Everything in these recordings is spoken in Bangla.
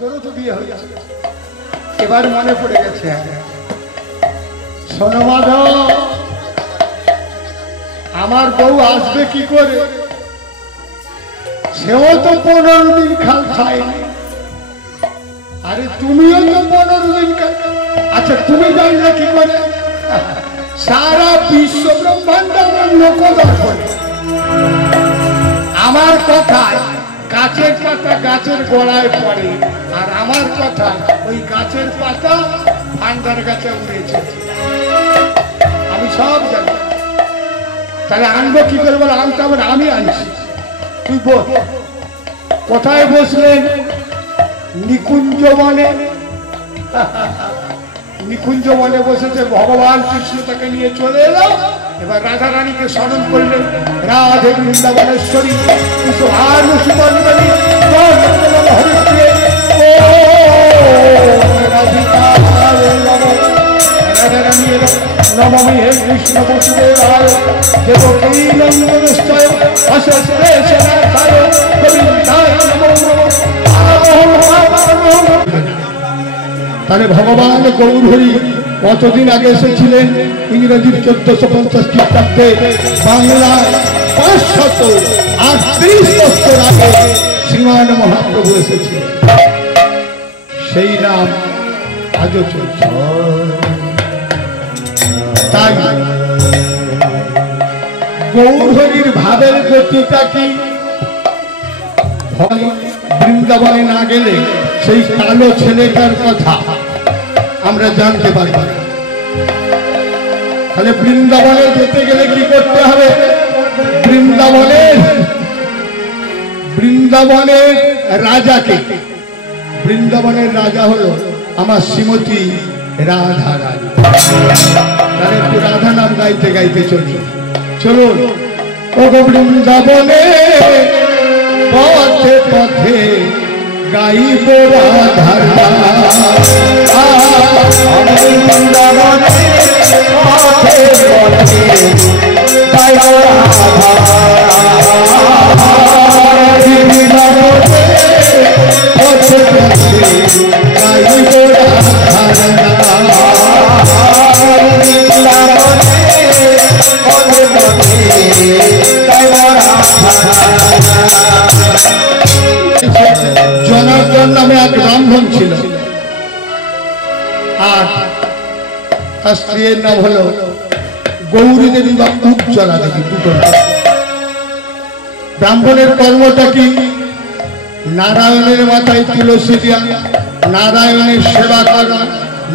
তোরও তো বিয়ে হয়েছে, এবার মনে পড়ে গেছে। শোনো মাধব, আমার বউ আসবে কি করে? সেও তো 15 দিন খাল খায়নি, আরে তুমিও তো 15 দিন খাল। আচ্ছা তুমি জানলে কি করে? সারা বিশ্ব ব্রহ্মাণ্ড আমার লোকদর্শন। আমার কথায় গাছের পাতা গাছের গোড়ায় পড়ে, আর আমার কথা ওই গাছের পাতা ভান্ডার গাছে উড়েছে। আমি সব জানি। তাহলে আনবো কি করে বলে? আনতে হবে, আমি আনছি। তুই বল কোথায় বসলেন? নিকুঞ্জ বনে। নিকুঞ্জ বনে বসেছে, ভগবান কৃষ্ণ তাকে নিয়ে চলে এলো। এবার রাধা রানীকে স্মরণ করলেন, রাধে বৃন্দাবনেশ্বরী নবমী হে কৃষ্ণ বসুদেবায় দেবকী নন্দনশ্চয় অশেষেশনাথায় গোবিন্দায় নমো নমঃ। তাহলে ভগবান গৌরহরি কতদিন আগে এসেছিলেন? ইংরেজির 1450 খ্রিস্টাব্দে, বাংলায় 538 বছর আগে শ্রীমান মহাপ্রভু এসেছিলেন। সেই নাম আজও চলছে। তাই গৌরহরির ভাবের গতিটা কি? বৃন্দাবনে না গেলে সেই কালো ছেলেটার কথা আমরা জানতে পারি। তাহলে বৃন্দাবনে যেতে গেলে কি করতে হবে? বৃন্দাবনের রাজাকে, বৃন্দাবনের রাজা হলো আমার শ্রীমতী রাধা রানী। তাহলে একটু রাধা নাম গাইতে গাইতে চলি। চলুন। ও বৃন্দাবনে পথে পথে গাইব রাধার নাম, বৃন্দাবনে পথে পথে গাইব রাধা, বৃন্দাবনে পথে পথে গাইব রাধার নাম, বৃন্দাবনে পথে পথে গাইব রাধার নাম। জনার্দন নামে এক ব্রাহ্মণ ছিল, আর তার স্ত্রীর নাম হলো গৌরী দেবী বা উজ্জ্বলা দেবী, দুটো নাম। ব্রাহ্মণের কর্মটা কি? নারায়ণের মাথায় তুলসী দেওয়া, নারায়ণের সেবা করা,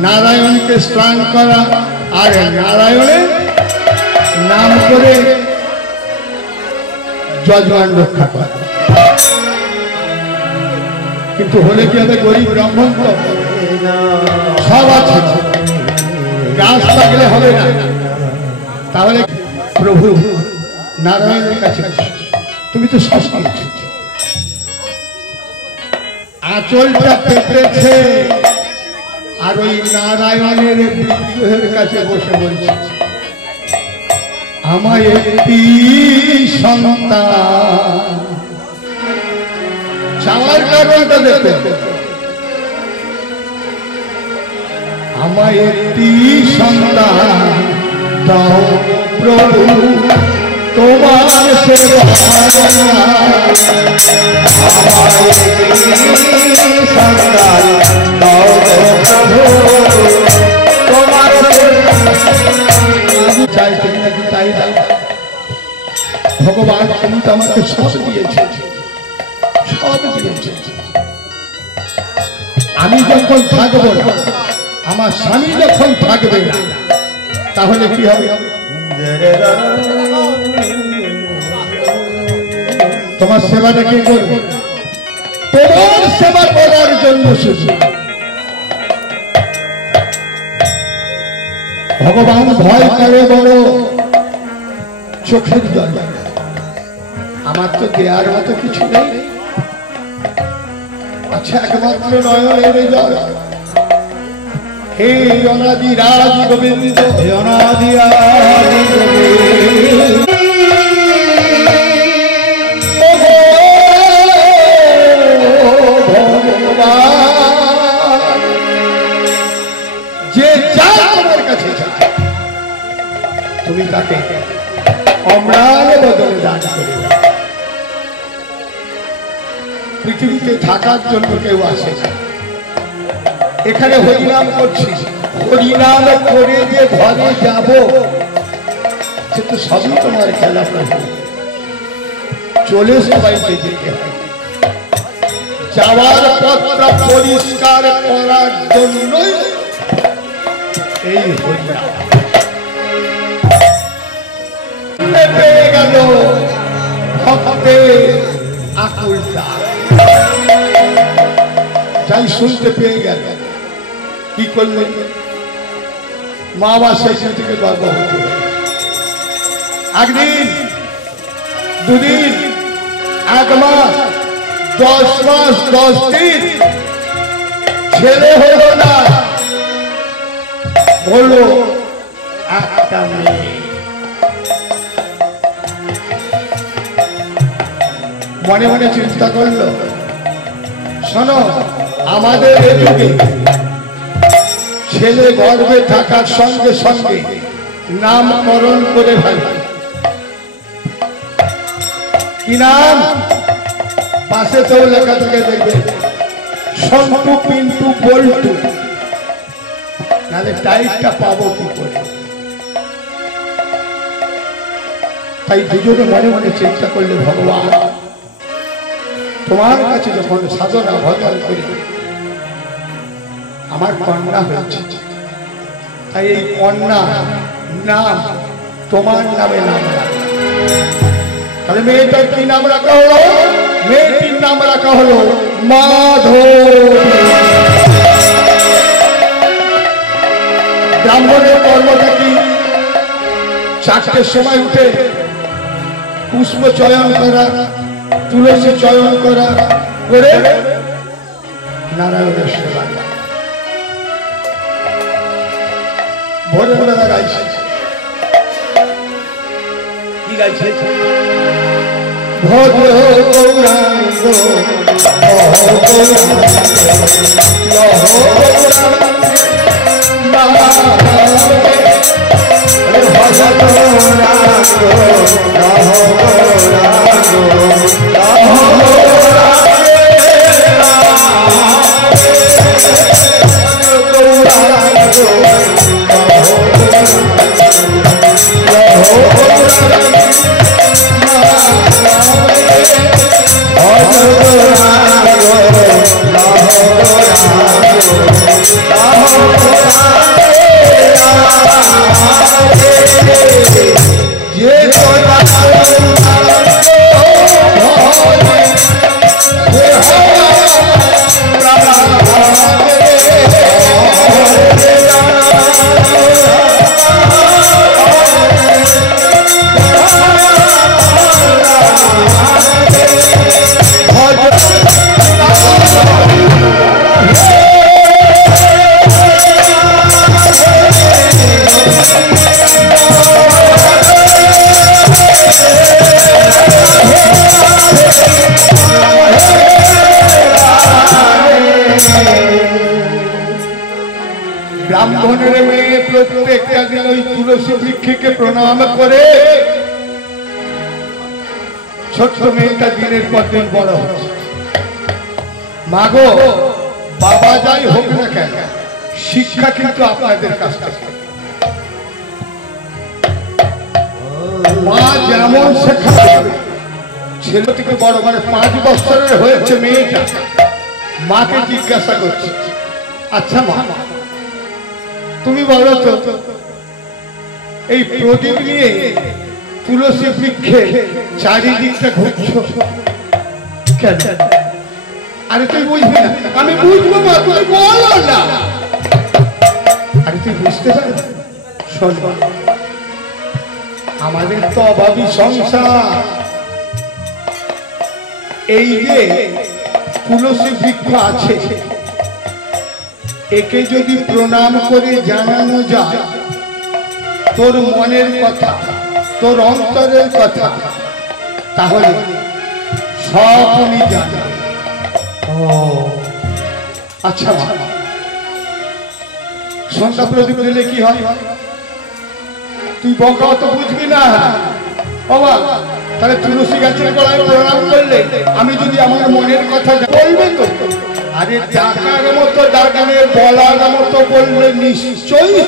নারায়ণকে স্নান করা, আর নারায়ণের নাম করে যজমান রক্ষা করা। কিন্তু হলে কি হবে? গরিব ব্রাহ্মণ তো সব আছে, গাছ থাকলে হবে না। তাহলে প্রভু নারায়ণের কাছে তুমি তো সব কিছু, আঁচলটা পেতেছে, আর ওই নারায়ণের বিগ্রহের কাছে বসে বলছে, আমায় একটি সন্তান। চাওয়ার কারণটা দেখো, আমায় একটি সন্তান দাও প্রভু তোমার সেবা, আমায় একটি সন্তান দাও প্রভু তোমার চাই। তুমি নাকি তাই দাও? ভগবান তুমি তো আমাকে সব দিয়েছে, সব দিয়েছে। আমি যখন থাকবো, আমার স্বামী যখন থাকবে না, তাহলে কি হবে? তোমার সেবাটা কে করবে? তোমার সেবা করার জন্য শুধু ভগবান ভয় করে বড় চোখের জল। আমার তো দেয়ার মতো কিছু নেই, আচ্ছা একমাত্র নয়নের জল। হে অনাদি রাজ গোবিন্দ, হে অনাদি আদি গোবিন্দ, ভগবান তাকে অম্লান বদলে দান করে দাও। পৃথিবীতে থাকার জন্য কেউ আসে না, এখানে হরিনাম করছি, হরিনাম করে যে ঘরে যাব সে তো সবই তোমার খেলা প্রভু। চলে সবাইকে যেতে হয়, যাওয়ার পথটা পরিষ্কার করার জন্যই এই হরিনাম। পেয়ে গেল ভক্তের আকুলতা, যাই শুনতে পেয়ে গেল, কি করলেন? মা বা শেষের থেকে গর্ভবতী হয়ে একদিন, দুদিন, 1 মাস, 10 মাস, 10 দিন ছেলে হলো না, হলো একটা মেয়ে। মনে মনে চিন্তা করলো, শোনো, আমাদের এই যুগে ছেলে গর্ভে থাকার সঙ্গে সঙ্গে নামকরণ করে ফেলে। কি নাম? পাশে তো লেখা থেকে দেখবে সন্টু, পিন্টু, বল্টু, নাহলে টাইটটা পাবো কি করে? তাই দুজনে মনে মনে চিন্তা করলে, ভগবান তোমার কাছে যখন সাধনা ভজন করি, আমার কন্যা হয়েছে, তাই এই কন্যা নাম তোমার নামে নাম রাখা। তাহলে মেয়েটার কি নাম রাখা হলো? মেয়েটির নাম রাখা হলো মাধবী। ব্রাহ্মণের কর্মটা কি? 4টের সময় উঠে পুষ্প চয়ন করা, তুলসী চয়ন করা করে নারায়ণের সেবা। ভোরবেলা গাইছে, কি গাইছে? ভদ্র গৌরাঙ্গ ব্রাহ্মণের মেয়ে প্রত্যেকটা দিন ওই তুলসী বৃক্ষকে প্রণাম করে। ছোট্ট মেয়েটা দিনের পর দিন বড় হচ্ছে। মাগো, বাবা যাই হোক না কেন, শিক্ষা কিন্তু আপনাদের কাছ থেকে। মা যেমন শেখাবে, ছেলে থেকে বড়, মানে 5 বছরের হয়েছে মেয়েটা, মাকে জিজ্ঞাসা করছে, আচ্ছা মা, তুমি বলো তো, এই প্রদীপ নিয়ে তুলসী বৃক্ষে চারিদিকটা ঘুরছো কেন? আরে তুই বুঝবি না। আমি বুঝবো মা, তুই বলো না। আরে তুই বুঝতে পারবি? শোন, আমাদের তো অভাবী সংসার। এই যে তুলসী বৃক্ষ আছে, একে যদি প্রণাম করে জানানো যায় তোর মনের কথা, তোর অন্তরের কথা, তাহলে সব উনি জানেন। আচ্ছা, সন্ধ্যা প্রদীপ দিলে কি হয়? তুই বকা তো বুঝবি না বাবা। তাহলে তুলসী গাছের গলায় প্রণাম করলে আমি যদি আমার মনের কথা বলবে তো, আরে ডাকার মতো ডাকলে বলার মতো বললে নিশ্চয়ই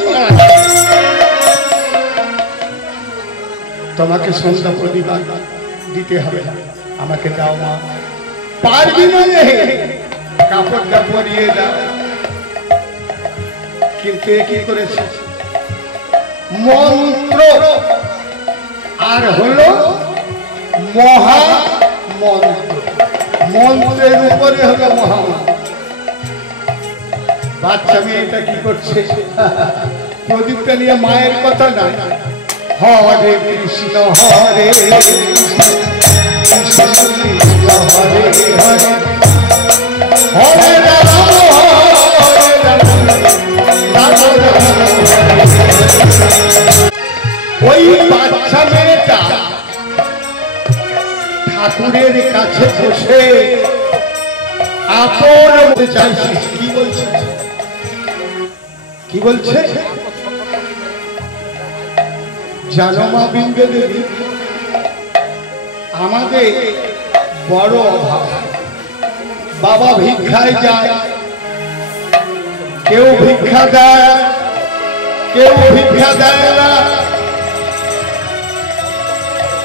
তোমাকে সন্ধ্যা প্রতিবাদ দিতে হবে। আমাকে দাও মা। পারবি না রে, কাপড়টা পরিয়ে দাও। কিন্তু কি করেছে? মন্ত্র আর হলো মহামন্ত্র, মন্ত্রের উপরে হলো মহামন্ত্র। বাচ্চা মেয়েটা কি করছে? প্রদীপটা নিয়ে মায়ের কথা না, হরে কৃষ্ণ হরে কৃষ্ণ হরে হরে হরে রাম হরে রাম রাম রাম। ওই বাচ্চা মেয়েটা ঠাকুরের কাছে বসে আপন হতে চাইছে। কি বলছে? কি বলছে? জানো মা বিন্দু দেবী, আমাদের বড় অভাব। বাবা ভিক্ষায় যায়, কেউ ভিক্ষা দেয়, কেউ ভিক্ষা দেয় না।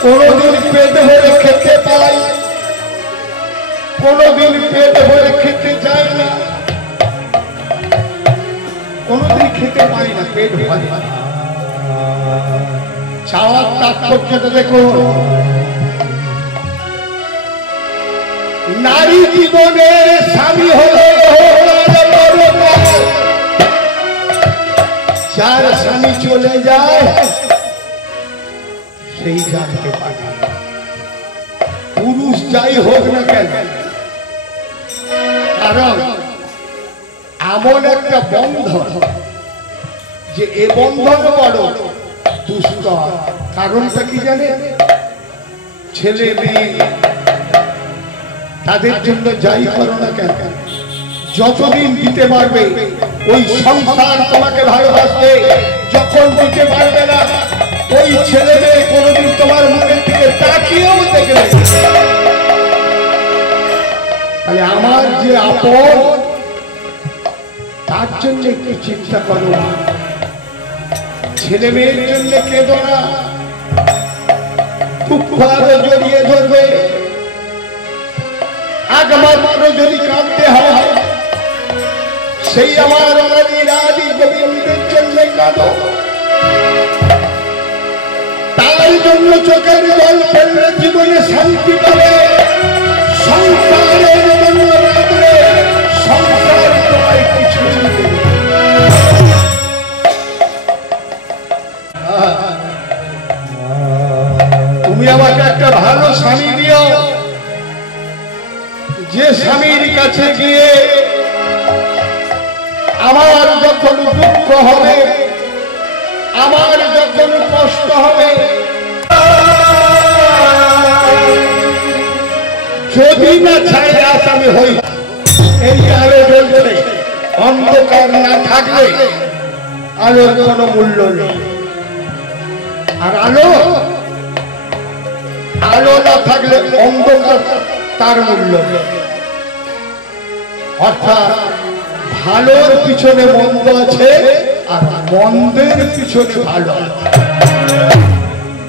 কোনদিন পেট ভরে খেতে পাই, কোনদিন পেট ভরে খেতে চাই না, কোনদিন খেতে পাই না, পেট ভরে। চাওয়ার তাৎপর্যটা দেখো। নারী জীবনে স্বামী হলো যার স্বামী চলে যায় সেই জানতে পারে। পুরুষ যাই হোক না কেন, কারণ এমন একটা বন্ধন যে এ বন্ধন বড় দুষ্কর। কারণটা কি জানে? ছেলে মেয়ে তাদের জন্য যাই করো না কেন, যতদিন দিতে পারবে ওই সংসার তোমাকে ভালোবাসবে। যখন দিতে পারবে না, ওই ছেলে মেয়ে কোনোদিন তোমার মুখের দিকে তাকিয়েও দেখবে। তাহলে আমার যে আপন, তার জন্য একটু চিন্তা করো। ছেলে মেয়ের জন্য কেঁদো না, দুঃখ আরো জড়িয়ে ধরবে। একমাত্র যদি কাঁদতে হয়, সেই আমার রাধি গোবিন্দের জন্য কাঁদো। তার জন্য চোখের জল ফেললে জীবনে শান্তি পাবে। সংসারের জন্য কাঁদলে সংসার তোমায় কিছু দেবে। তুমি আমাকে একটা ভালো স্বামী দিও, যে স্বামীর কাছে গিয়ে আমার যখন দুঃখ হবে, আমার যখন কষ্ট হবে, যদি না ছায়া আসামি হই। এই আলো জ্বলছে, অন্ধকার না থাকলে আলোর কোনো মূল্য নেই। আর আলো আলো না থাকলে অন্ধকার, তার মূল্য নেই। অর্থাৎ ভালোর পিছনে মন্দ আছে, আর মন্দের পিছনে ভালো।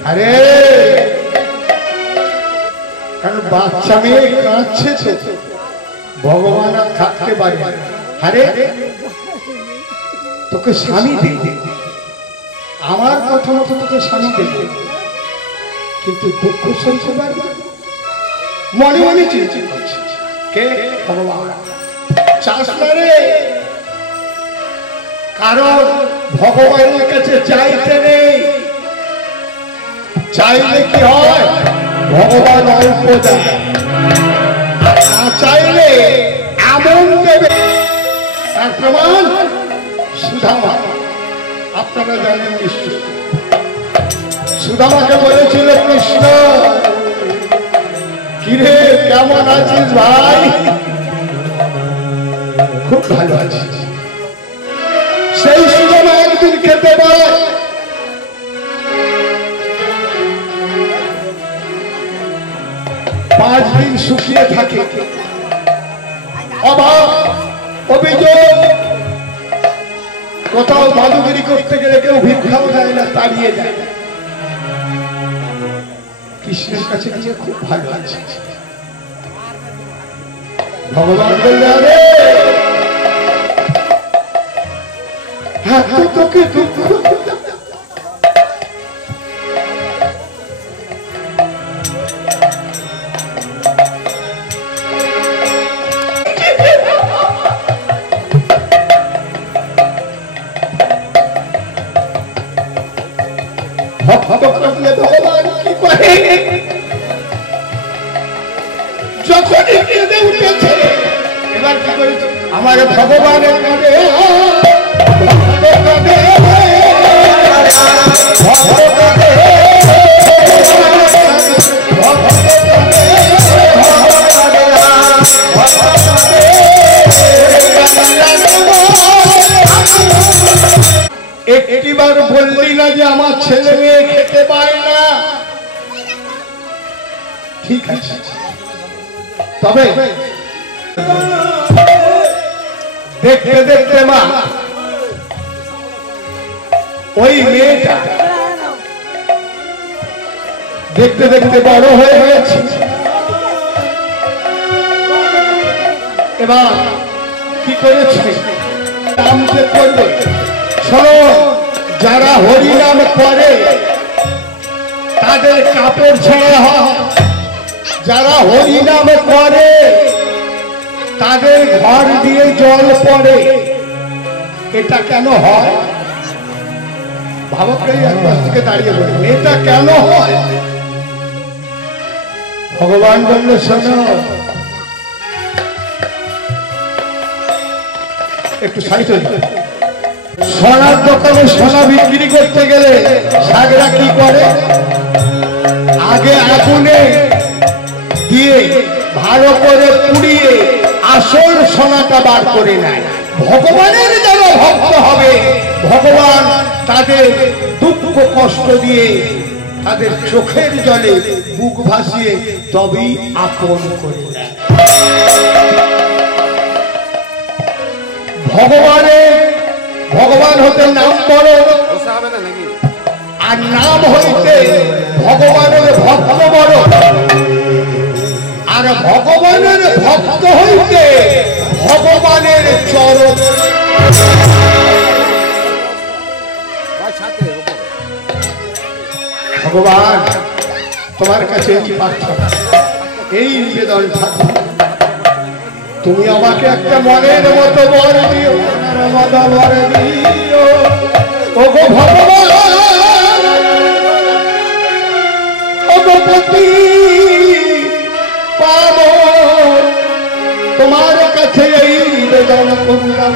আরে কারণ বাচ্চা মেয়ে কাঁদছে তো, ভগবান আর থাকতে পারে। আরে তোকে স্বামী দেবে, আমার কথা মতো তোকে স্বামী দেবে, কিন্তু দুঃখ সইতে পারবে। মনে মনে চিন্তা করছে কে? ভগবান। চাস না রে, কারণ ভগবানের কাছে চাইতে নেই। চাইলে কি হয়? ভগবান অল্প দেয়, না চাইলে এমন দেবে। তার প্রমাণ সুদামা। আপনারা জানেন নিশ্চয়, সুদামাকে বলেছিল কৃষ্ণ, কিরে কেমন আছিস ভাই? খুব ভালো আছিস। সেই সুদামা একদিন খেতে পারে, 5 দিন শুকিয়ে থাকে, অভাব অভিযোগ, কোথাও মাদুগিরি করতে গেলে কেউ ভিক্ষাও দেয় না, তাড়িয়ে দেয়। কৃষ্ণের কাছে গিয়ে খুব ভালো আছে। ভগবান বললে আরে হ্যাঁ তোকে দুঃখ ভগবান কি করে, যখনই কেঁদে উঠেছে এবার কি করেছে, আমার ভগবানের কাঁধে একটিবার বললি না যে আমার ছেলে মেয়ে খেতে পায় না, ঠিক আছে, তবে দেখতে দেখতে মা ওই মেয়েটা দেখতে দেখতে বড় হয়ে গেছে। এবার কি করেছে, নাম যে করবে, শোনো, যারা হরিনাম করে তাদের কাপড় ছেড়ে হয়, যারা হরিনাম করে তাদের ঘর দিয়ে জল পড়ে। এটা কেন হয় ভাবকে একবার থেকে দাঁড়িয়ে বলে, এটা কেন হয়? ভগবান বললে শোনো, একটু সাইড হয়ে, সোনার দোকানে সোনা বিক্রি করতে গেলে সাগরা কি করে, আগে আগুনে দিয়ে ভালো করে পুড়িয়ে আসল সোনাটা বার করে নেয়। ভগবানের যারা ভক্ত হবে ভগবান তাদের দুঃখ কষ্ট দিয়ে তাদের চোখের জলে বুক ভাসিয়ে তবেই আপন করে নেয়। ভগবান হতে নাম বড়, আর নাম হইতে ভগবানের ভক্ত বড়, আর ভগবানের ভক্ত হইতে ভগবানের চরণ। ভগবান তোমার কাছে এই প্রার্থনা, এই নিবেদন থাকে, তুমি আমাকে একটা মনের মতো বর দিও, মতো বর দিও। ওগো ভগবান, ওগো পতি পাব, তোমার কাছে এই নিবেদন করলাম।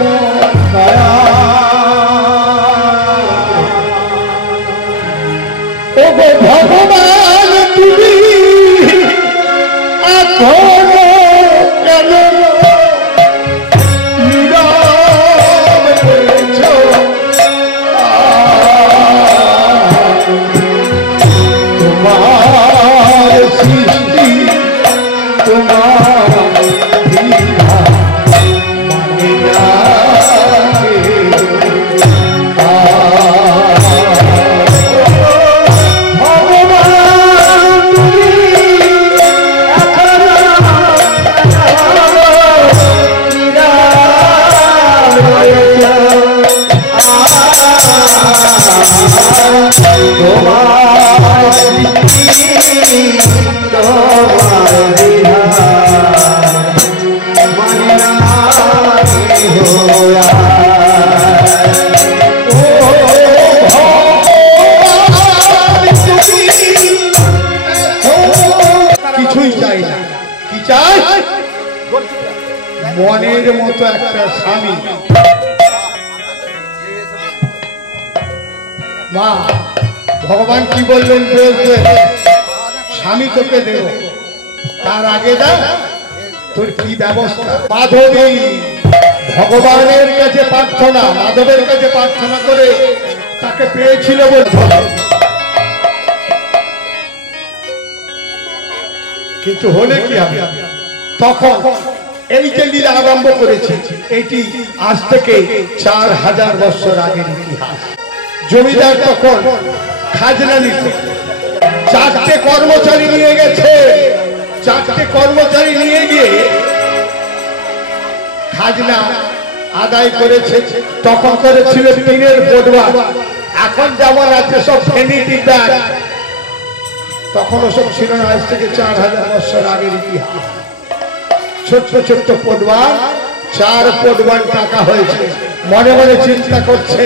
ওগো ভগবান, তুমি এখন কেন নীরব করেছ? তোমার সৃষ্টি, তোমার বিধান মানে না মনের মতো একটা স্বামী। মা ভগবান কি বললেন, স্বামী তোকে দেব, তার আগে দা তোর কি ব্যবস্থা। মাধবী ভগবানের কাছে প্রার্থনা, মাধবের কাছে প্রার্থনা করে তাকে পেয়েছিল বলতে, কিন্তু হলে কি হবে? তখন এই যে লীলা আরম্ভ করেছে এটি আজ থেকে 4000 বছর আগের ইতিহাস। জমিদার তখন খাজনা নিত, 4টে কর্মচারী নিয়ে গেছে, 4টে কর্মচারী নিয়ে গিয়ে খাজনা আদায় করেছে। তখন করেছিল টিনের পটুয়া, এখন যেমন আছে সব ভ্যানিটি ব্যাগ, তখন ওসব ছিল না। আজ থেকে 4000 বছর আগের ইতিহাস। ছোট্ট ছোট্ট পটুয়া, 4 পটুয়ার টাকা হয়েছে। মনে মনে চিন্তা করছে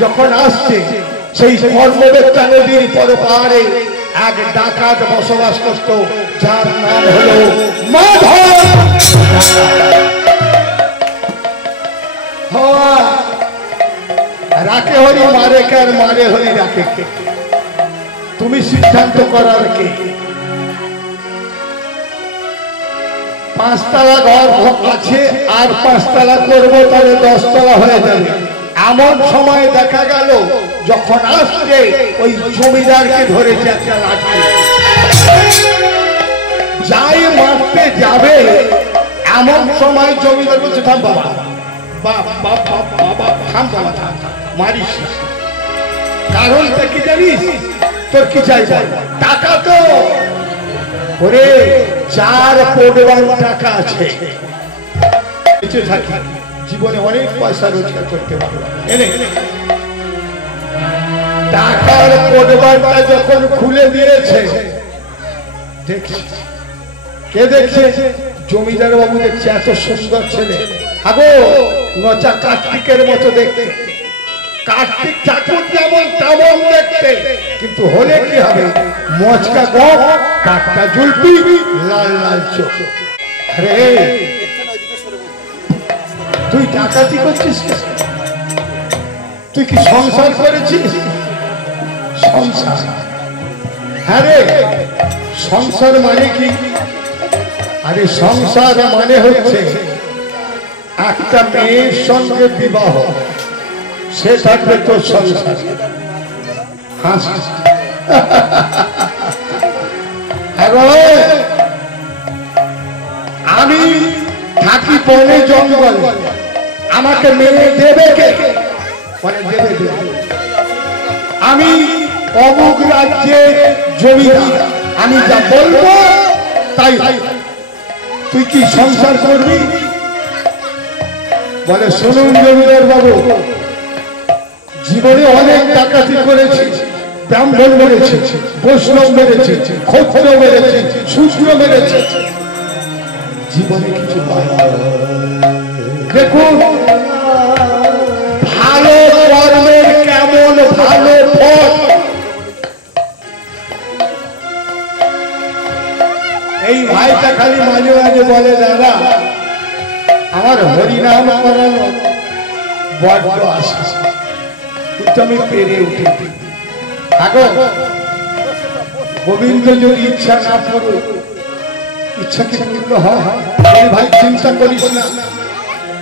যখন আসছে সেই কর্মবেত্তা নদীর পরপারে এক ডাকাত বসবাস করত, যার নাম হলো মাধব। রাখে হরি মারে কে আর মারে হরি রাখে কে? তুমি সিদ্ধান্ত করার কে? 5 তলা ঘর আছে, আর 5 তলা করবো, তাহলে 10 তলা হয়ে যাবে। এমন সময় দেখা গেল যখন আসছে ওই জমিদারকে ধরেছে একটা লাঠি, যাই মারতে যাবে এমন সময় জমিদার বলছে থাম বাবা, থাম বাবা, মারিস। কারণটা কি জানিস? তোর কি চাই? টাকা তো ওরে 4 পটুয়ার টাকা আছে, বেঁচে থাকি, জীবনে অনেক পয়সা রোজগার করতে পারবো। টাকার পটুয়াটা যখন খুলে দিয়েছে, দেখছি কে দেখছে? জমিদার বাবু দেখছে এত সুন্দর ছেলে, আগো নচা কার্তিকের মতো দেখতে, কার্তিক ঠাকুর যেমন তেমন দেখতে, কিন্তু হলে কি হবে? মচকা গপ, কাটকা জুলপি, লাল লাল চোখ। আরে তুই ডাকাতি করছিস? তুই কি সংসার করেছিস? সংসার? হ্যাঁ রে, সংসার মানে কি? আরে সংসার মানে হচ্ছে একটা মেয়ের সঙ্গে বিবাহ, সে থাকবে তোর সংসার। আমি থাকি বনে জঙ্গল, আমাকে মেয়ে দেবে কে? আমি অমুক রাজ্যের জমিদার, আমি যা বলবো তাই। তুই কি সংসার করবি? বলে শুনুন জমিদার বাবু, জীবনে অনেক ডাকাতি করেছি, ব্রাহ্মণ মেরেছে, বৈষ্ণব মেরেছে, ক্ষত্রিয় মেরেছে, শূদ্র মেরেছে, জীবনে কিছু পাই। দেখুন ভালো কর্মের কেমন ভালো ফল। এই ভাইটা খালি মাঝে মাঝে বলে দাদা আমার হরিনাম করানো বড্ড আশা, কিন্তু আমি পেরে উঠি। গোবিন্দ যদি ইচ্ছা না করো, ইচ্ছা কি পূর্ণ হয়? ভাই চিন্তা করিস না,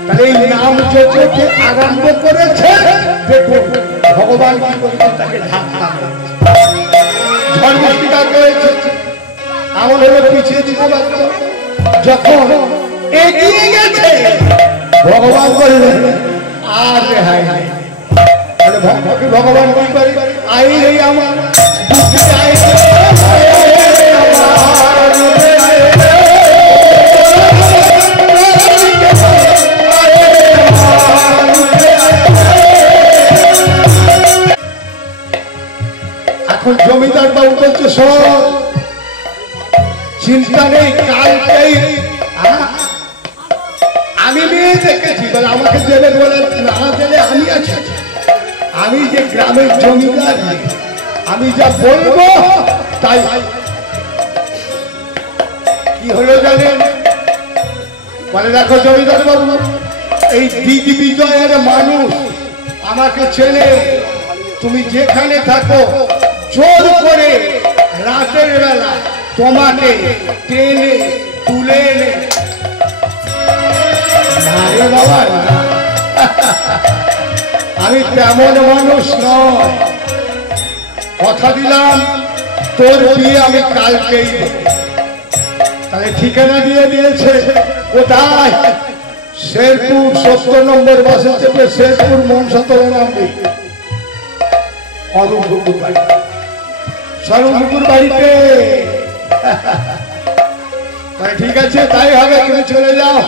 তাহলে এই নাম যজ্ঞকে আরম্ভ করেছে, দেখো ভগবান কি করবে, তাকে ধাক্কা ধর্মস্বীকার করেছে। এমন হলে পিছিয়ে দিতে পারত, যখন এগিয়ে গেছে ভগবান বললেন আর রেহাই নাই। ভগবান কি করে? আই রে আমার এখন জমিদার বাবু বলছে সব চিন্তা নেই, কালকেই আমি মেয়ে দেখেছি, বলে আমাকে দেবে, বলে না দিলে আমি আছি, আমি যে গ্রামের জমিদার, আমি যা বলবো তাই। কি হলো জানেন? বলে দেখো জমিদার বাবু, এই দিগ্বিজয়ের মানুষ আমাকে চেনে, তুমি যেখানে থাকো জোর করে রাতের বেলা তোমাকে টেনে তুলে এনে, বাবা আমি তেমন মানুষ নয়, কথা দিলাম তোর বিয়ে আমি কালকেই তাহলে ঠিকানা দিয়ে দিয়েছে কোথায়? শেরপুর 70 নম্বর বাসে চেপে শেরপুর মনসাতলা নামবে। অরূপপুর বাড়ি, সরুপুকুর বাড়িতে। ঠিক আছে, তাই হবে, তুমি চলে যাও।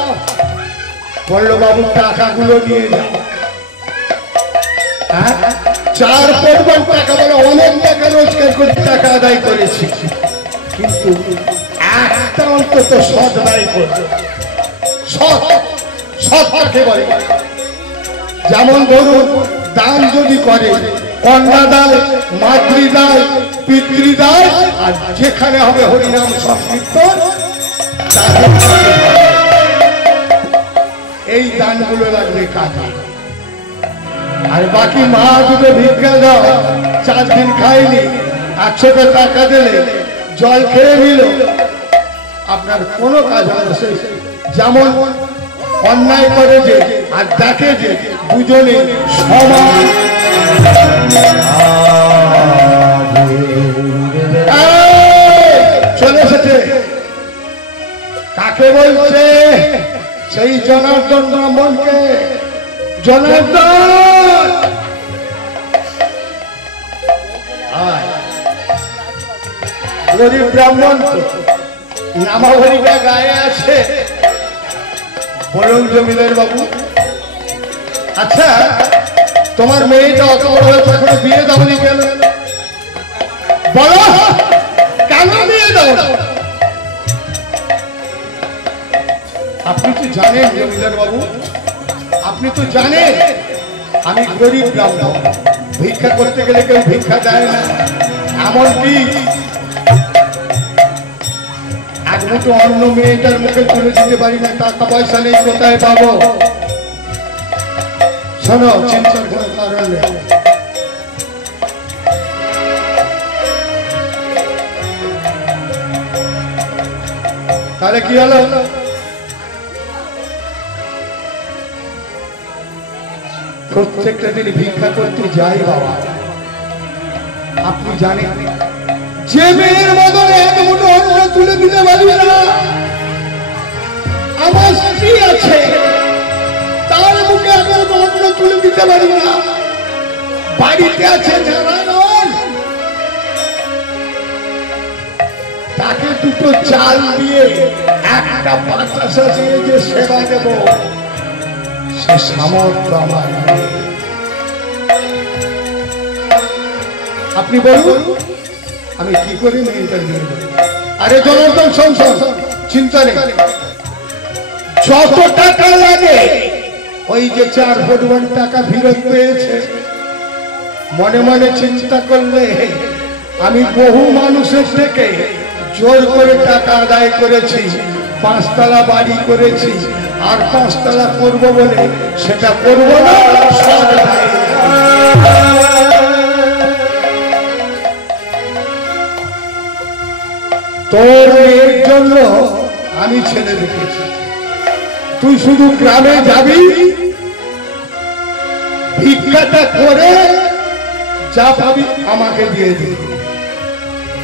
বললো বাবু টাকাগুলো নিয়ে যাও। 4 পরিবার টাকা, বলে অনেক টাকা রোজগার করে টাকা আদায় করেছি, কিন্তু একটা অন্তত সৎ ব্যয় করবে। সৎকে বলে, যেমন ধরুন দান যদি করে, কন্যা দায়, মাতৃ দায়, পিতৃ দায়, আর যেখানে হবে হরিনাম সংকীর্তন, এই দানগুলো লাগবে কাকা। আর বাকি মা দুটো ভিক্ষা দাও, 4 দিন খাইনি, 100 টাকা দিলে, জল খেয়ে নিল, আপনার কোনো কাজ হবে না। যেমন অন্যায় করে যে আর দেখে যে দুজনে সমান। চলে এসেছে, কাকে বলছে? সেই জনার্দন ব্রাহ্মণকে। জনার্দন গরিব ব্রাহ্মণ, নামাবলিটা গায়ে আছে। বলুন জমিদার বাবু, আচ্ছা তোমার মেয়েটা অত বড় হয়েছে, এখনো বিয়ে দাওনি কেন? বলো, কেন বিয়ে দাও? আপনি তো জানেন জমিদার বাবু, আপনি তো জানেন আমি গরিব ব্রাহ্মণ, ভিক্ষা করতে গেলে কেউ ভিক্ষা দেয় না। এমনকি এক মুঠো অন্য মেয়েটার মুখে তুলে দিতে পারি না, টাকা পয়সা নেই, কোথায় পাবো? শোনো, চিন্তার কোনো কারণ নেই। তাহলে কি হলো? প্রত্যেকটা দিন ভিক্ষা করতে যাই বাবা। আপনি জানেন যে মেয়ের বদলে এক মুঠো অন্ন তুলে দিতে পারবে না, আমার স্ত্রী আছে, তার মুখে এক মুঠো অন্ন তুলে দিতে পারবে না। বাড়িতে আছে নারায়ণ, তাকে দুটো চাল দিয়ে একটা বাতাসা দিয়ে যে সেবা দেব, সে সামর্থ্য আমার নেই। আপনি বলুন আমি কি করে মেয়েটা নিয়ে যাবো? আরে জনার্দন শোন, চিন্তা নেই, যত টাকা লাগে, ওই যে 4 পরিবার টাকা ফেরত পেয়েছে, মনে মনে চিন্তা করলে আমি বহু মানুষের থেকে জোর করে টাকা আদায় করেছি, 5 তলা বাড়ি করেছি, আর 5 তলা করবো বলে সেটা করবো না। তোর মেয়ের জন্য আমি ছেলে দেখেছি, তুই শুধু গ্রামে যাবি, ভিক্ষাটা করে যা পাবি আমাকে দিয়ে দিবি,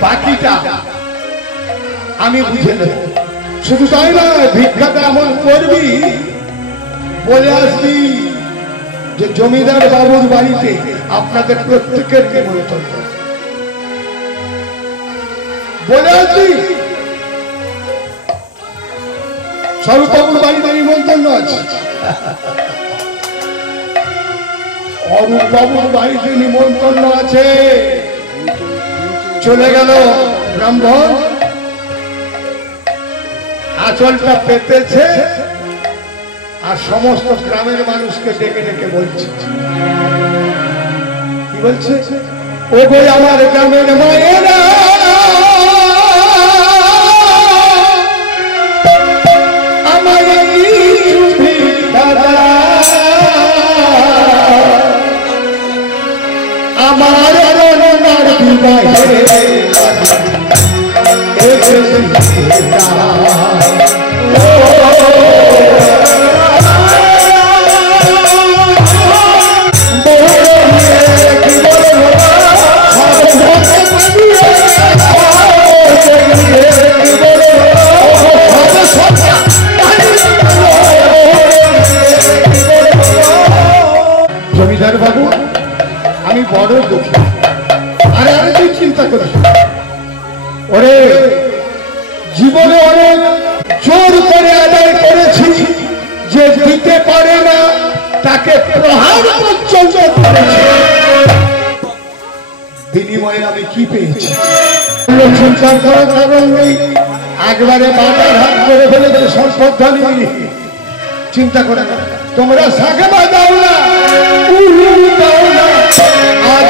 বাকিটা আমি বুঝে নেব। শুধু তাই না, ভিক্ষাটা এমন করবি, বলে আসবি যে জমিদার বাবুর বাড়িতে আপনাদের প্রত্যেকের নিমন্ত্রণ, বলে আসবি স্বরূপবাবুর বাড়িতে নিমন্ত্রণ আছে, অরূপবাবুর বাড়িতে নিমন্ত্রণ আছে। চলে গেল ব্রাহ্মণ, আঁচলটা পেতেছে, আর সমস্ত গ্রামের মানুষকে ডেকে ডেকে বলছে, কি বলছে? ও গো আমার গ্রামের মায়েরা, আমার আমার রণনার বিবাহে তাকে প্রহার পর্যন্ত করেছে। বিনিময়ে আমি কি পেয়েছি চিন্তা করার কারণ নেই। একবারে বাজার হাত করে ফেলেছে সম্পদ ধনী। চিন্তা করে তোমরা সাগবা দাও না, উলু দাও না, আজ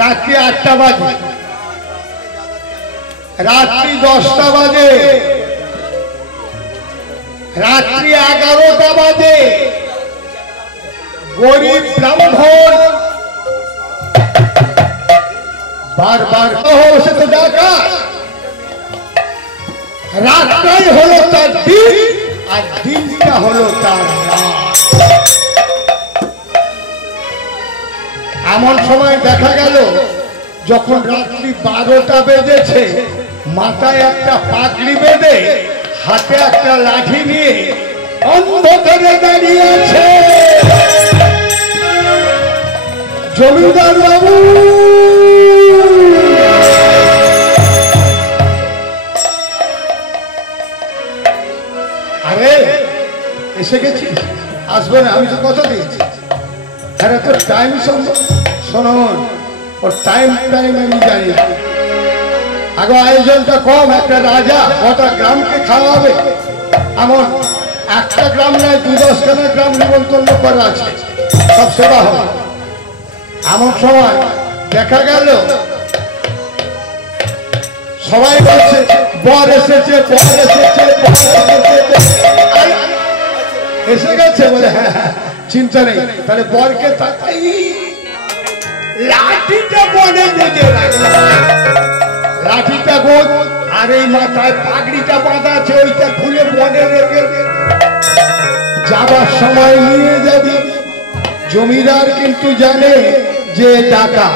রাত্রি 8টা বাজে, রাত্রি 10টা বাজে, রাত্রি 11টা বাজে, গরিব ব্রাহ্মণ বারবার সে তো ডাকা। রাতটাই হলো তার দিন আর দিনটা হলো তার রাত। এমন সময় দেখা গেল যখন রাত্রি 12টা বেজেছে, মাথায় একটা পাগড়ি বেঁধে হাতে একটা লাঠি নিয়ে অন্ধকারে দাঁড়িয়ে আছে জমিদার বাবু। আরে এসে গেছি, আসবে না? আমি তো কথা দিয়েছি। আরে তোর টাইম শোনুন, ওর টাইম আমি জানি। আগে আয়োজনটা কম, একটা রাজা গোটা গ্রামকে খাওয়াবে এমন একটা গ্রাম নয়, 10-10খানা গ্রাম নিমন্ত্রণ করা আছে, সব সেবা হবে। এমন সময় দেখা গেল সবাই বলছে বর এসেছে, বর এসেছে, বর এসেছে, এসে গেছে বলে হ্যাঁ হ্যাঁ চিন্তা নেই। তাহলে বরকে তাকাই লাঠিটা বনে বেঁধে রাখে, লাঠিটা গোদ আর এই মাথায় পাগড়িটা বাঁধা আছে, ওইটা খুলে বনে রেখে যাবার সময় নিয়ে যাবি। জমিদার কিন্তু জানে যে টাকা।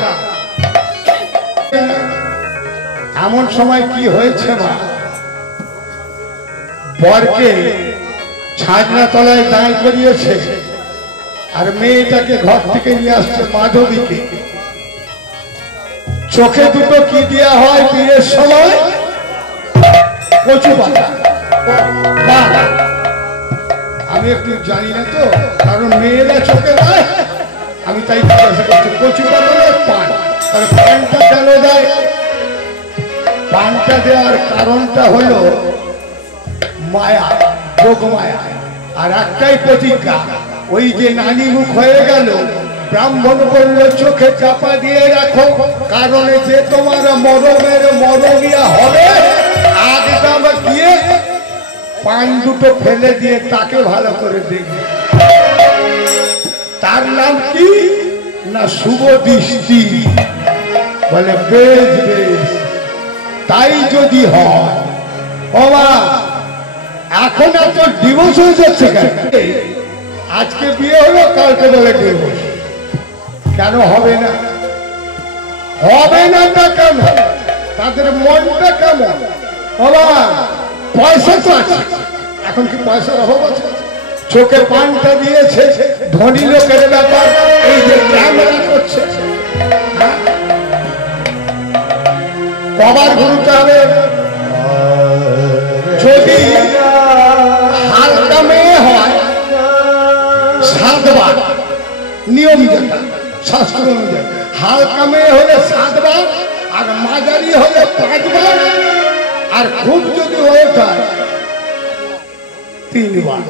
এমন সময় কি হয়েছে মা, বরকে ছাদনা তলায় দাঁড় করিয়েছে আর মেয়েটাকে ঘর থেকে নিয়ে আসছে মাধবীকে। চোখে দুটো কি দেওয়া হয় বিয়ের সময়? কচু পাতা। আমি একটু জানি না তো, কারণ মেয়েরা চোখে দেয়, আমি তাই জিজ্ঞাসা করছি কচু পাতা না পান। তাহলে পানটা কেন দেয়? পানটা দেওয়ার কারণটা হলো মায়া, যোগ মায়া। আর একটাই প্রতিজ্ঞা, ওই যে নানি মুখ হয়ে গেল, ব্রাহ্মণ বলল চোখে চাপা দিয়ে রাখো, কারণ যে তোমার মরমের মরমিয়া হবে, একদম গিয়ে পান দুটো ফেলে দিয়ে তাকে ভালো করে দেখবে। তার নাম কি না শুভ দৃষ্টি। বলে বেশ বেশ, তাই যদি হয়। বাবা এখন এত ডিভোর্স হয়ে যাচ্ছে কেন? আজকে বিয়ে হলো, কালকে বলে ডিভোর্স। কেন হবে না? হবে না তা কেন? তাদের মনটা কেমন? বাবা পয়সা তো আছে, এখন কি পয়সার অভাব আছে? চোখে পানটা দিয়েছে, ধনী লোকের ব্যাপার। এই যে ক্যামেরা করছে, কবার ঘুরতে হবে? যদি হালকা মেয়ে হয় 7 বার নিয়ম, শাস্ত্র অনুযায়ী। হালকা মেয়ে হলে 7 বার, আর মাঝারি হলে 5 বার, আর খুব যদি হয়ে যায় 3 বার।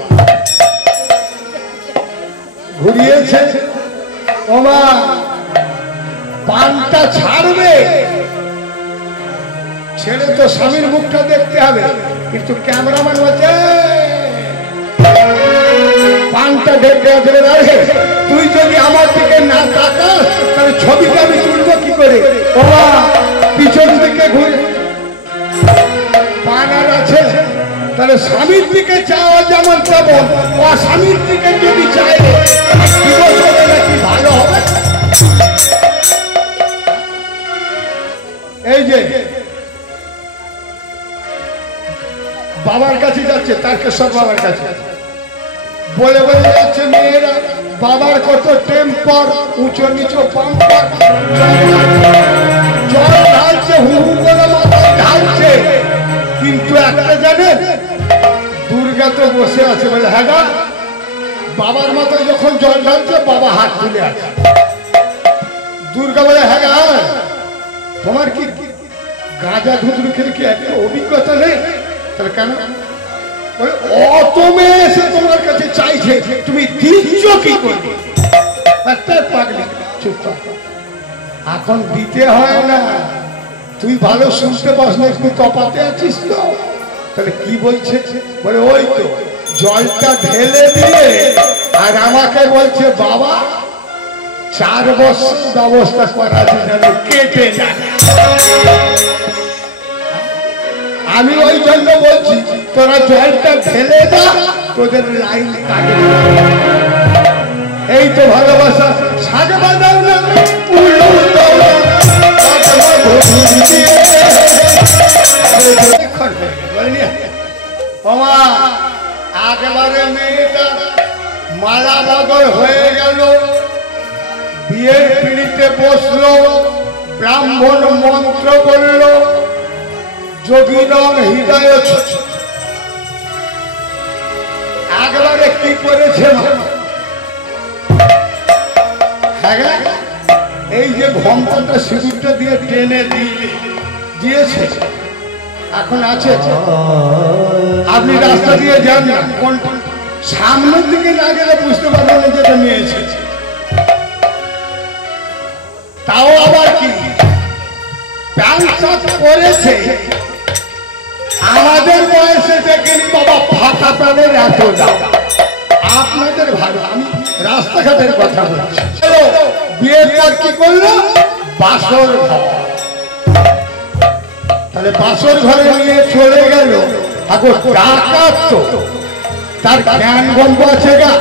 ঘুরিয়েছে ওমা, পানটা ছাড়বে, ছেড়ে তো স্বামীর মুখটা দেখতে হবে, কিন্তু ক্যামেরাম্যান বলছে পানটা দেখতে হবে। তুই যদি আমার দিকে না তাকাস তাহলে ছবিটা আমি তুলবো কি করে? ওমা পিছন দিকে ঘুরে পান আর আছে, তাহলে স্বামীর দিকে চাওয়া যেমন তেমন, স্বামীর দিকে যদি চাই কি ভালো হবে? এই যে বাবার কাছে যাচ্ছে, তারকেশ্বর বাবার কাছে বলে বলে যাচ্ছে মেয়েরা বাবার কত টেম্পার, উঁচু নিচু পাম্পার, জল ঢালছে, হু হু করে মাথায় ঢালছে। কিন্তু একটা জানেন, দুর্গা তো বসে আছে। বলে হ্যাঁ গা, বাবার মাথায় যখন জল ঢালছে বাবা হাত তুলে আছে। দুর্গা বলে হ্যাঁ গা, তোমার কি গাঁজা ধুতুরি খেলে কি একটা অভিজ্ঞতা নেই? তাহলে কেন? অত মেয়ে এসে তোমার কাছে চাইছে, তুমি দিচ্ছ কি করে? এখন দিতে হয় না, তুই ভালো শুনতে পাস না, একটু তপাতে আছিস তো। তাহলে কি বলছে? বলে ওই তো জলটা ঢেলে দিয়ে আর আমাকে বলছে বাবা 4 বছর ব্যবস্থা করা আছে যেন কেটে না। আমি ওই জন্য বলছি তোরা জলটা ঢেলে দা, তোদের লাইন কাটে। এই তো ভালোবাসা। সাজে বাজাও না, একেবারে মেয়েটা মালা বদল হয়ে গেল, বিয়ের পিড়িতে বসলো, ব্রাহ্মণ মন্ত্র বলল, যোগীরং হৃদয়। একবারে কি করেছে? এই যে ঘম্পটা সিঁদুরটা দিয়ে টেনে দিয়েছে, এখন আছে। আপনি রাস্তা দিয়ে যান না, কোন সামনের দিকে না গেলে বুঝতে পারবেন না যেটা মেয়ে এসেছে। তাও আবার কি প্যান্ট শার্ট পরেছে, আমাদের বয়সে দেখেনি বাবা ফাটা প্যানের এত দাম। আপনাদের ভালো, আমি রাস্তাঘাটের কথা বলছি। বিয়ের পর কি করলো? বাসর ঘর। তাহলে বাসর ঘরে নিয়ে চলে গেল। এখন ডাকাত তো তার জ্ঞান গল্প আছে গা।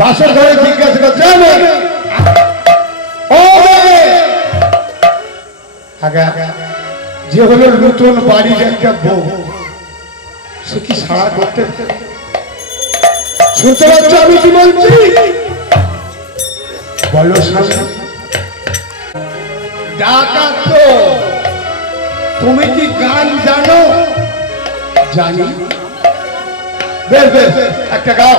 বাসর ঘরে জিজ্ঞাসা করছে যে হলো নতুন বাড়ির একটা বউ, সে কি সাড়া করতে শুনতে পাচ্ছ আমি কি বলছি? বলো স্বামী। ডাকাত তো, তুমি কি গান জানো? জানি। বেশ বেশ, একটা গাও।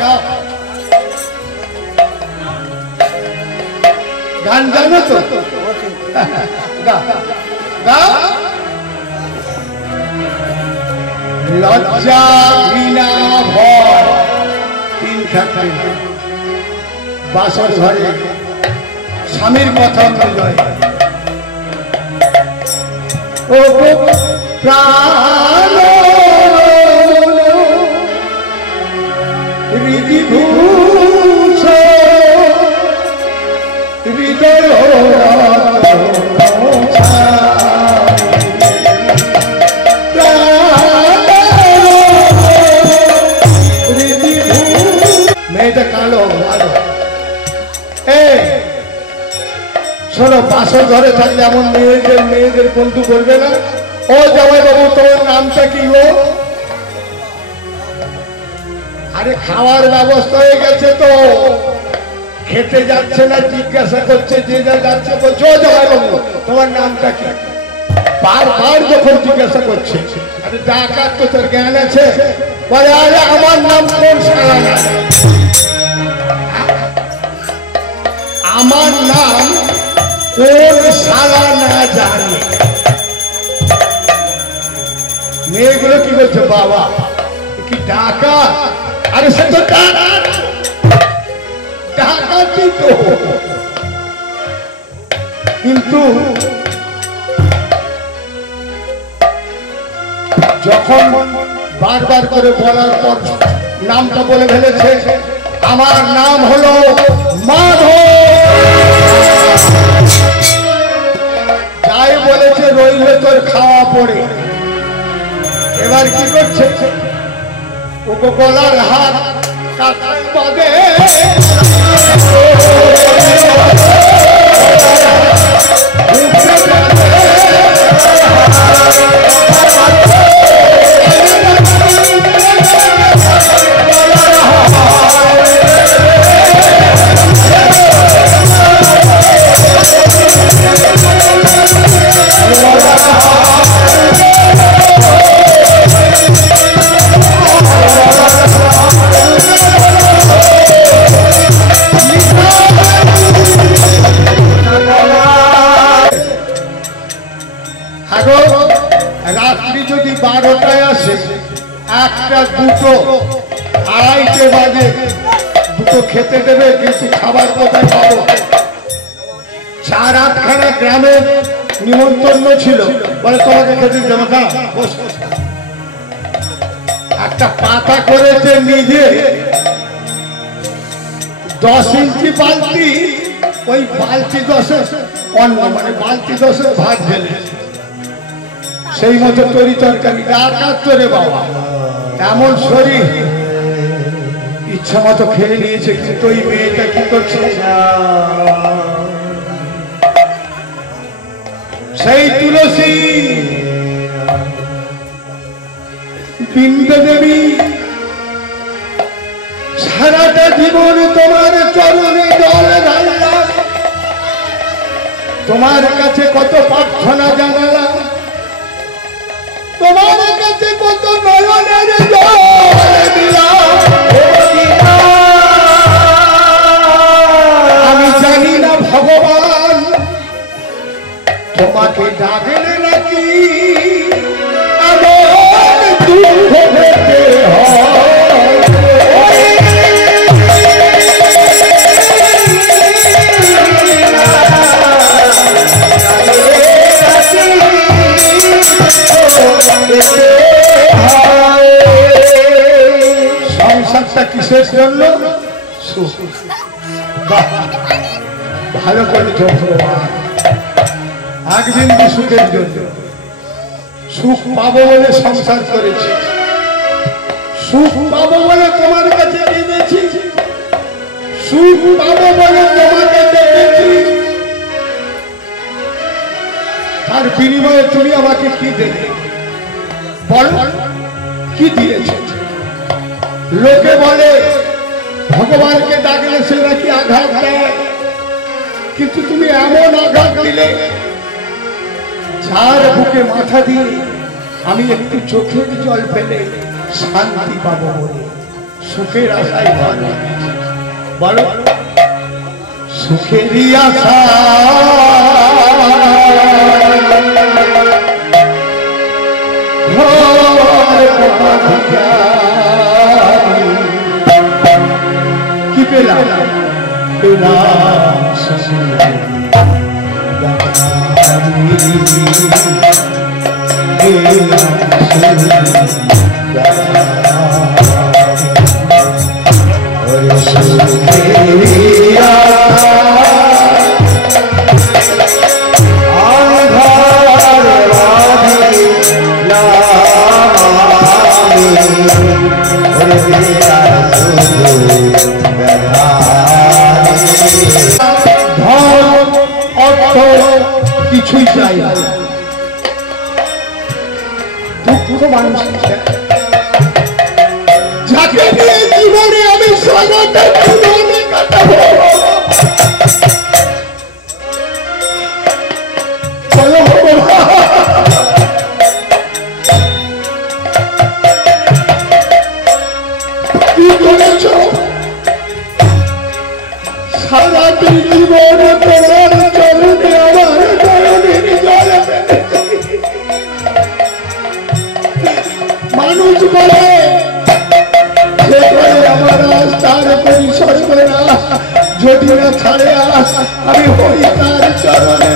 গান জানো তো? লজ্জা ঘৃণা ভয় 3 থাকবে বাসর ঘরে। স্বামীর কথা অনুযায়ী ও প্রাণ হৃদিভূষ হৃদয় মেয়েটা কালো ভালো। শোনো, বাসর ঘরে থাকলে এমন মেয়েদের বন্ধু করবে না। ও জামাই বাবু, তোমার নামটা কি গো? আরে খাওয়ার ব্যবস্থা হয়ে গেছে তো, খেতে যাচ্ছে না, জিজ্ঞাসা করছে, যে যা যাচ্ছে বলছে ও জামাই বাবু তোমার নামটা কি? বারবার যখন জিজ্ঞাসা করছে, আরে ডাকাত তো তোর জ্ঞান আছে? বলে আরে আমার নাম কোন সারা না, আমার নাম কোন সারা না জানি। মেয়েগুলো কি বলছে, বাবা কি ডাকাত? আরে সে তো ডাকাতই তো। কিন্তু যখন বারবার করে বলার পর নামটা বলে ফেলেছে, আমার নাম হলো মাধব। যাই বলেছে রইলে তোর খাওয়া পড়ে। এবার কি করছে, ওকে গলার হাত কাটাই বাঁধে, আড়াইটে বাজে, দুটো খেতে দেবে, কিন্তু খাবার কোথায় পাবো? 4-8খানা গ্রামের নিমন্ত্রণ ছিল, বলে তোমাকে খেতে দেবো না। একটা পাতা করেছে নিজে, 10 ইঞ্চি বালতি, ওই বালতি 10 অন্ন, মানে বালতি 10 ভাত ঢেলে, সেই মতো তরি তরকারি ডাকাত তোরে বাবা, এমন শরীর, ইচ্ছা মতো খেয়ে নিয়েছে। কিন্তু ওই মেয়েটা কি করছে? সেই তুলসী বিন্দু দেবী সারাটা জীবন তোমার চরণে জল ঢাললাম, তোমার কাছে কত প্রার্থনা জানালাম, তোমার কাছে কত নয়নের জল দিলাম। আমি জানি না ভগবান তোমাকে ডাকলে নাকি আমার দুঃখ পেতে সংসারটা কিসের জন্য? ভালো করে ভগবান এক বিন্দু সুখের জন্য। সুখ পাবো বলে সংসার করেছি, সুখ পাবো বলে তোমার কাছে এনেছি, সুখ পাবো বলে তোমাকে ডেকেছি। তার বিনিময়ে তুমি আমাকে কি দেবে? বল, কি দিয়েছে? লোকে বলে ভগবানকে ডাকলে সে নাকি আঘাত দেয়, কিন্তু তুমি এমন আঘাত দিলে যার বুকে মাথা দিয়ে আমি একটু চোখের জল ফেলে শান্তি পাবো বলে সুখের আশায় ভালো। বলো, সুখেরই আশা কি পেলাম? কিছুই চাই না, দুঃখ মানুষ যাকে নিয়ে জীবনে আমি সারাটা জীবনে কাটাবো। কি করেছ সারাটি জীবনে? তোমার চরণে আমার চরণের জল মানুষ বলে সে করে আমার আজ তার পরিসর করে যদি না ছাড়ে আস আমি হই তার চরণে।